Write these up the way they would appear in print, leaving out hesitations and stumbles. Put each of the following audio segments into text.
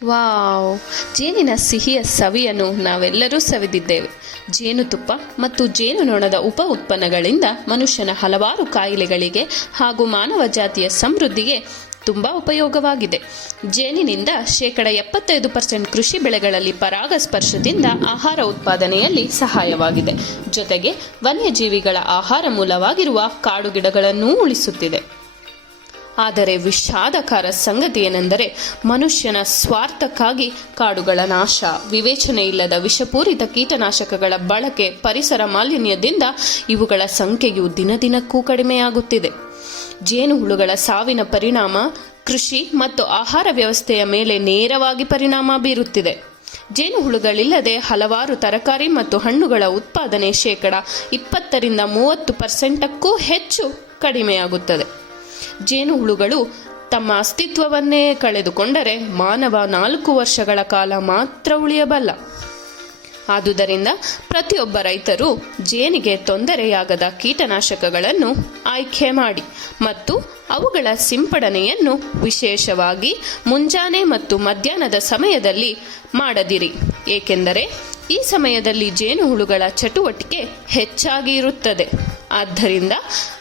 Wow, ಜೇನಿನ ಸಿಹಿಯ ಸವಿಯನ್ನು ನಾವೆಲ್ಲರೂ ಸವಿದಿದ್ದೇವೆ. ಜೇನುತುಪ್ಪ ಮತ್ತು ಜೇನುನೊಣದ ಉಪ ಉತ್ಪನ್ನಗಳಿಂದ ಮನುಷ್ಯನ ಹಲವಾರು ಕಾಯಿಲೆಗಳಿಗೆ ಹಾಗೂ ಮಾನವ ಜಾತಿಯ ಸಮೃದ್ಧಿಗೆ ತುಂಬ ಉಪಯೋಗವಾಗಿದೆ. ಜೇನಿನಿಂದ 75% ಕೃಷಿ ಬೆಳೆಗಳಲ್ಲಿ ಪರಾಗಸ್ಪರ್ಶದಿಂದ ಆಹಾರ ಉತ್ಪಾದನೆಯಲ್ಲಿ ಸಹಾಯವಾಗಿದೆ. ಜೊತೆಗೆ ವನ್ಯಜೀವಿಗಳ ಆಹಾರ ಮೂಲವಾಗಿರುವ ಕಾಡು ಗಿಡಗಳನ್ನೂ ಉಳಿಸುತ್ತಿದೆ. ಆದರೆ ವಿಷಾದಕರ ಸಂಗತಿ ಏನೆಂದರೆ, ಮನುಷ್ಯನ ಸ್ವಾರ್ಥಕ್ಕಾಗಿ ಕಾಡುಗಳ ನಾಶ, ವಿವೇಚನೆ ಇಲ್ಲದ ವಿಷಪೂರಿತ ಕೀಟನಾಶಕಗಳ ಬಳಕೆ, ಪರಿಸರ ಮಾಲಿನ್ಯದಿಂದ ಇವುಗಳ ಸಂಖ್ಯೆಯು ದಿನದಿನಕ್ಕೂ ಕಡಿಮೆಯಾಗುತ್ತಿದೆ. ಜೇನುಹುಳುಗಳ ಸಾವಿನ ಪರಿಣಾಮ ಕೃಷಿ ಮತ್ತು ಆಹಾರ ವ್ಯವಸ್ಥೆಯ ಮೇಲೆ ನೇರವಾಗಿ ಪರಿಣಾಮ ಬೀರುತ್ತಿದೆ. ಜೇನುಹುಳುಗಳಿಲ್ಲದೆ ಹಲವಾರು ತರಕಾರಿ ಮತ್ತು ಹಣ್ಣುಗಳ ಉತ್ಪಾದನೆ 20-30% ಹೆಚ್ಚು ಕಡಿಮೆಯಾಗುತ್ತದೆ. ಜೇನುಹುಳುಗಳು ತಮ್ಮ ಅಸ್ತಿತ್ವವನ್ನೇ ಕಳೆದುಕೊಂಡರೆ ಮಾನವ 4 ವರ್ಷಗಳ ಕಾಲ ಮಾತ್ರ ಉಳಿಯಬಲ್ಲ. ಆದುದರಿಂದ ಪ್ರತಿಯೊಬ್ಬ ರೈತರು ಜೇನಿಗೆ ತೊಂದರೆಯಾಗದ ಕೀಟನಾಶಕಗಳನ್ನು ಆಯ್ಕೆ ಮಾಡಿ ಮತ್ತು ಅವುಗಳ ಸಿಂಪಡಣೆಯನ್ನು ವಿಶೇಷವಾಗಿ ಮುಂಜಾನೆ ಮತ್ತು ಮಧ್ಯಾಹ್ನದ ಸಮಯದಲ್ಲಿ ಮಾಡದಿರಿ. ಏಕೆಂದರೆ ಈ ಸಮಯದಲ್ಲಿ ಜೇನುಹುಳುಗಳ ಚಟುವಟಿಕೆ ಹೆಚ್ಚಾಗಿ ಇರುತ್ತದೆ. ಆದ್ದರಿಂದ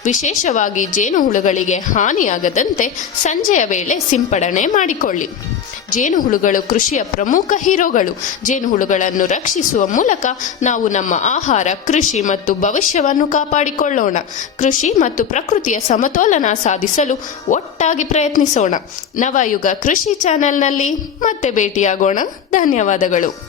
ವಿಶೇಷವಾಗಿ ಜೇನುಹುಳುಗಳಿಗೆ ಹಾನಿಯಾಗದಂತೆ ಸಂಜೆಯ ವೇಳೆ ಸಿಂಪಡಣೆ ಮಾಡಿಕೊಳ್ಳಿ. ಜೇನುಹುಳುಗಳು ಕೃಷಿಯ ಪ್ರಮುಖ ಹೀರೋಗಳು. ಜೇನುಹುಳುಗಳನ್ನು ರಕ್ಷಿಸುವ ಮೂಲಕ ನಾವು ನಮ್ಮ ಆಹಾರ, ಕೃಷಿ ಮತ್ತು ಭವಿಷ್ಯವನ್ನು ಕಾಪಾಡಿಕೊಳ್ಳೋಣ. ಕೃಷಿ ಮತ್ತು ಪ್ರಕೃತಿಯ ಸಮತೋಲನ ಸಾಧಿಸಲು ಒಟ್ಟಾಗಿ ಪ್ರಯತ್ನಿಸೋಣ. ನವಯುಗ ಕೃಷಿ ಚಾನೆಲ್ನಲ್ಲಿ ಮತ್ತೆ ಭೇಟಿಯಾಗೋಣ. ಧನ್ಯವಾದಗಳು.